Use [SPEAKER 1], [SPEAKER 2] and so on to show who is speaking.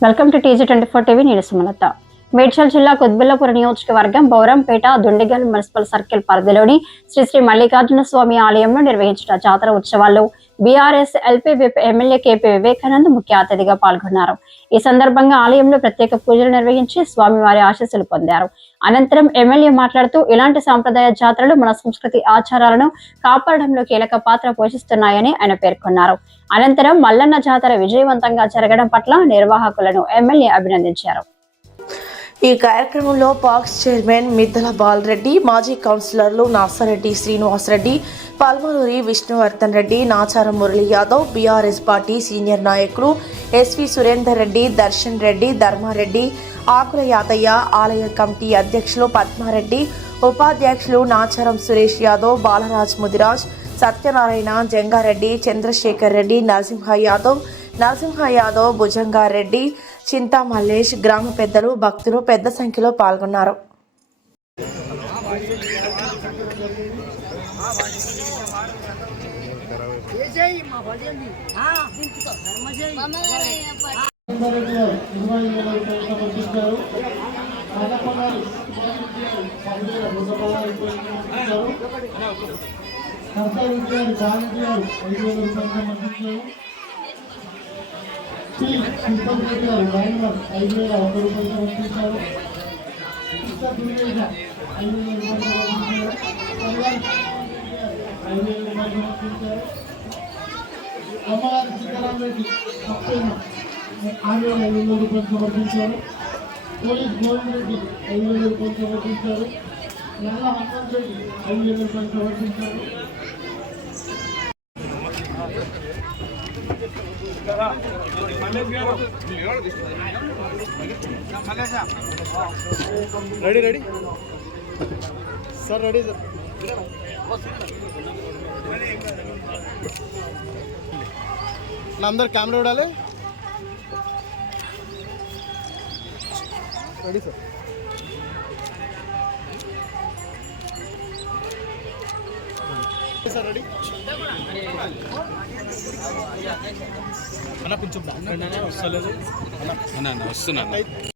[SPEAKER 1] Welcome to TG twenty four TV నేను సుమలత. మేడ్చల్ జిల్లా కుత్బుల్లాపురం నియోజకవర్గం బౌరంపేట దుండిగల్ మున్సిపల్ సర్కిల్ పరిధిలోని శ్రీ శ్రీ మల్లికార్జున స్వామి ఆలయంలో నిర్వహించిన జాతర ఉత్సవాల్లో BRS LP whip MLA KP Vivekanand ముఖ్య అతిథిగా పాల్గొన్నారు. ఈ సందర్భంగా ఆలయంలో ప్రత్యేక పూజలు నిర్వహించి స్వామివారి ఆశీస్సులు పొందారు. అనంతరం ఎమ్మెల్యే మాట్లాడుతూ ఇలాంటి సాంప్రదాయ జాతరలు మన సంస్కృతి ఆచారాలను కాపాడడంలో కీలక పాత్ర పోషిస్తున్నాయని ఆయన పేర్కొన్నారు. అనంతరం మల్లన్న జాతర విజయవంతంగా జరగడం పట్ల నిర్వాహకులను ఎమ్మెల్యే అభినందించారు.
[SPEAKER 2] ఈ కార్యక్రమంలో పాక్స్ చైర్మన్ మిద్దల బాలరెడ్డి మాజీ కౌన్సిలర్లు Nasareddy Srinivasareddy Palmaluri Vishnuvardhan Reddy Nacharam Murali Yadav BRS party senior నాయకులు ఎస్వి సురేందర్ రెడ్డి దర్శన్ రెడ్డి ధర్మారెడ్డి ఆకుల యాదయ్య ఆలయ కమిటీ అధ్యక్షులు పద్మారెడ్డి ఉపాధ్యక్షులు నాచారం సురేష్ యాదవ్ బాలరాజ్ ముదిరాజ్ సత్యనారాయణ జంగారెడ్డి చంద్రశేఖర్ రెడ్డి నరసింహ యాదవ్ నరసింహ యాదవ్ భుజంగారెడ్డి చింతా మల్లేష్ గ్రామ పెద్దలు భక్తులు పెద్ద సంఖ్యలో పాల్గొన్నారు.
[SPEAKER 3] రెడ్డి గారు రూపాయలు సమర్పించారు బాలరెడ్డి గారు ఐదు వేల రూపాయలు శ్రీ తిరుపతి రెడ్డి గారు ఐదు వేల వంద రూపాయలు సమర్పించారు కృష్ణ ఐదు వేల కళ్యాణ్ ఐదు వేల అమ్మగారి ఆరు వేల ఐదు వందల రూపాయలు సమర్పించారు పోలీస్ గోవింద్ రెడ్డి ఐదు వేల రూపాయలు సమర్పించారు నల్ల హనుమంత్ రెడ్డి ఐదు వేల రూపాయలు సమర్పించారు
[SPEAKER 4] ready ready sir ready sir నా అందరు కెమెరా చూడాలి రెడీ సార్. సార్ రెడీ అన్న కొంచెం వస్తలేదు.
[SPEAKER 5] అన్న. వస్తున్నాను